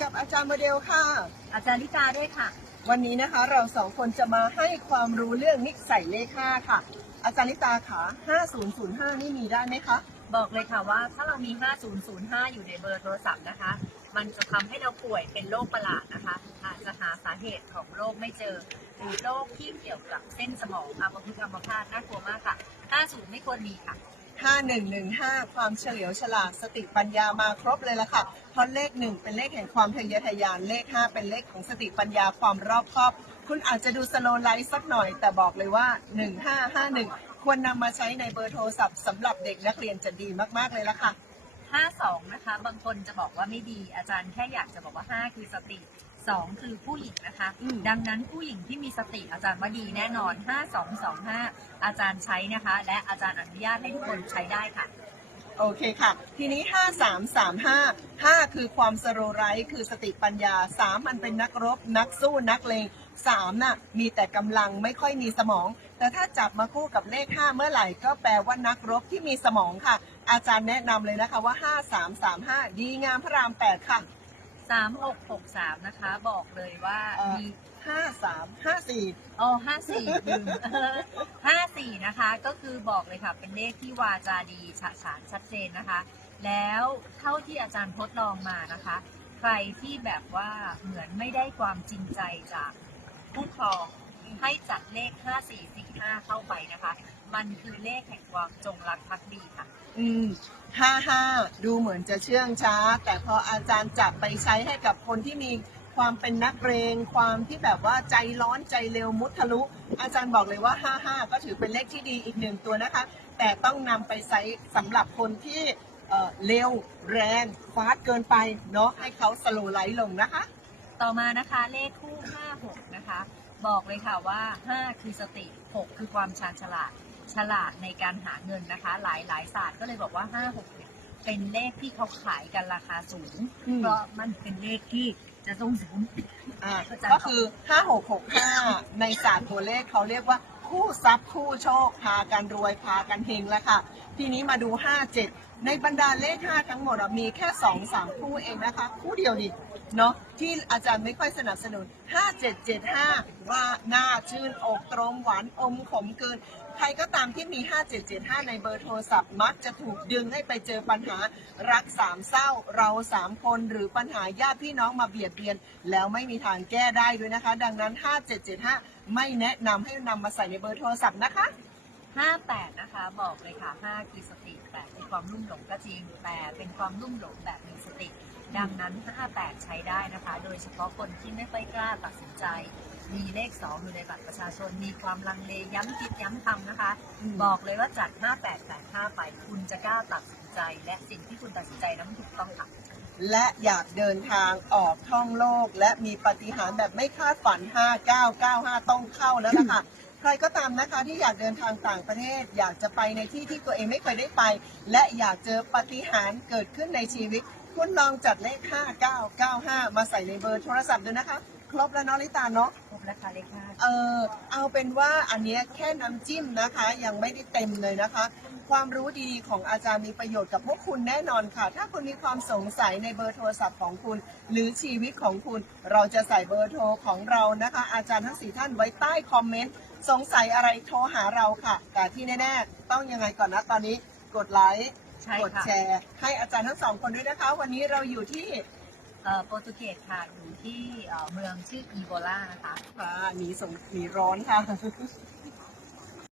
กับอาจารย์โมเดลค่ะ อาจารย์ลิกาด้วยค่ะ วันนี้นะคะเราสองคนจะมาให้ความรู้เรื่องนิสัยเลขห้าค่ะ อาจารย์ลิตาขา5005 นี่มีได้ไหมคะ บอกเลยค่ะว่าถ้าเรามี 5005 อยู่ในเบอร์โทรศัพท์นะคะ มันจะทำให้เราป่วยเป็นโรคประหลาดนะคะ อาจจะหาสาเหตุของโรคไม่เจอ หรือโรคที่เกี่ยวกับเส้นสมองอัมพฤกษ์อัมพาตน่ากลัวมากค่ะ 50 ไม่ควรมีค่ะ 5115 ความเฉลียวฉลาดสติปัญญามาครบเลยละค่ะเพ ราะเลข1เป็นเลขแห่งความทะเยอทะยานเลข5เป็นเลขของสติปัญญาความรอบคอบ คุณอาจจะดูสโลว์ไลฟ์สักหน่อย แต่บอกเลยว่า 1551 ควรนำมาใช้ในเบอร์โทรศัพท์สำหรับเด็กนักเรียนจะดีมากๆเลยละค่ะ 52 นะคะ บางคนจะบอกว่าไม่ดี อาจารย์แค่อยากจะบอกว่า 5 คือสติ 2 คือผู้หญิงนะคะ อืม ดังนั้นผู้หญิงที่มีสติอาจารย์ว่าดีแน่นอน 5225 อาจารย์ใช้นะคะ และอาจารย์อนุญาตให้ทุกคนใช้ได้ค่ะ โอเคค่ะ ทีนี้ 5335 5 คือความสโรไลท์คือสติปัญญา 3 มันเป็นนักรบ นักสู้นักเลง3น่ะมีแต่กำลังไม่ค่อยมีสมอง แต่ถ้าจับมาคู่กับเลข 5 เมื่อไหร่ก็แปลว่านักรบที่มีสมองค่ะ อาจารย์แนะนำเลยนะคะว่า 5335 ดีงามพระราม 8 ค่ะ 3663นะคะ บอกเลยว่าเอ่อ มี5354อ๋อห้าสี่ลืมห้าสี่นะคะ ก็คือบอกเลยค่ะ เป็นเลขที่วาจาดีฉะฉานชัดเจนนะคะ แล้วเท่าที่อาจารย์ทดลองมานะคะ ใครที่แบบว่าเหมือนไม่ได้ความจริงใจจากผู้ครองให้จัดเลข 5445 เข้าไปนะคะ มันคือเลขแห่งความจงรักภักดีค่ะ อืม ห้าห้าดูเหมือนจะเชื่องช้า แต่พออาจารย์จับไปใช้ให้กับคนที่มีความเป็นนักเรงความที่แบบว่าใจร้อนใจเร็วมุทะลุ อาจารย์บอกเลยว่า 55 ก็ถือเป็นเลขที่ดีอีกหนึ่งตัวนะคะ แต่ต้องนำไปใช้สำหรับคนที่เเร็วแรงฟาสเกินไปเนาะให้เขาสโลไลท์ลงนะคะ ต่อมานะคะเลขคู่ 56 นะคะ บอกเลยค่ะว่า 5 คือสติ 6 คือความชาญฉลาด ฉลาดในการหาเงินนะคะ หลายหลายศาสตร์ก็เลยบอกว่า5 6เนี่ยเป็นเลขที่เขาขายกันราคาสูง อืม เพราะมันเป็นเลขที่จะต้องสูงอ่าอาจารย์ก็คือ 5665 ในศาสตร์ตัวเลขเขาเรียกว่า คู่ทรัพย์คู่โชค พากันรวยพากันเฮงแล้วค่ะ ทีนี้มาดู 57 ในบรรดาเลข 5 ทั้งหมดมีแค่2 3คู่เองนะคะ คู่เดียวดิเนาะที่อาจารย์ไม่ค่อยสนับสนุน 5775 ว่าหน่าชื่นอกตรงหวานอมขมเกิน ใครก็ตามที่มี 5775 ในเบอร์โทรศัพท์ มักจะถูกดึงให้ไปเจอปัญหารักสามเศร้าเราสามคนหรือปัญหาญาติพี่น้องมาเบียดเบียน แล้วไม่มีทางแก้ได้ด้วยนะคะ ดังนั้น 5775 ไม่แนะนำให้นำมาใส่ในเบอร์โทรศัพท์นะคะ 58 นะคะ บอกเลยค่ะ 5 คือสติ8คือความลุ่มหลงก็จริง แต่เป็นความลุ่มหลงแบบมีสติ ดังนั้น 58 ใช้ได้นะคะ โดยเฉพาะคนที่ไม่ค่อยกล้าตัดสินใจ มีเลข 2 อยู่ในบัตรประชาชน มีความลังเลย้ำคิดย้ำทำนะคะอืมบอกเลยว่าจัด 5885 ไป คุณจะกล้าตัดสินใจ และสิ่งที่คุณตัดสินใจนั้นถูกต้องค่ะ และอยากเดินทางออกท่องโลก และมีปาฏิหารย์แบบไม่คาดฝัน 5995 ต้องเข้าแล้วล่ะค่ะ ใครก็ตามนะคะที่อยากเดินทางต่างประเทศ อยากจะไปในที่ที่ตัวเองไม่เคยได้ไป และอยากเจอปาฏิหารย์เกิดขึ้นในชีวิต คุณลองจัดเลข 5995 มาใส่ในเบอร์โทรศัพท์ดูนะคะ ครบแล้วเนาะลิตาเนาะ ครบแล้วค่ะเลขห้าเออเอาเป็นว่าอันเนี้ยแค่น้ำจิ้มนะคะ ยังไม่ได้เต็มเลยนะคะ ความรู้ดีๆของอาจารย์มีประโยชน์กับพวกคุณแน่นอนค่ะ ถ้าคุณมีความสงสัยในเบอร์โทรศัพท์ของคุณ หรือชีวิตของคุณ เราจะใส่เบอร์โทรของเรานะคะ อาจารย์ทั้งสี่ท่านไว้ใต้คอมเมนต์ สงสัยอะไรโทรหาเราค่ะ แต่ที่แน่ๆ ต้องยังไงก่อนนะตอนนี้กดไลค์ใช่กดค่ะแชร์ ให้อาจารย์ทั้งสองคนด้วยนะคะ วันนี้เราอยู่ที่เอ่อโปรตุเกสค่ะอยู่ที่เอ่อเมืองชื่ออีโบลานะคะ อ่าหนีสงหนีร้อนค่ะ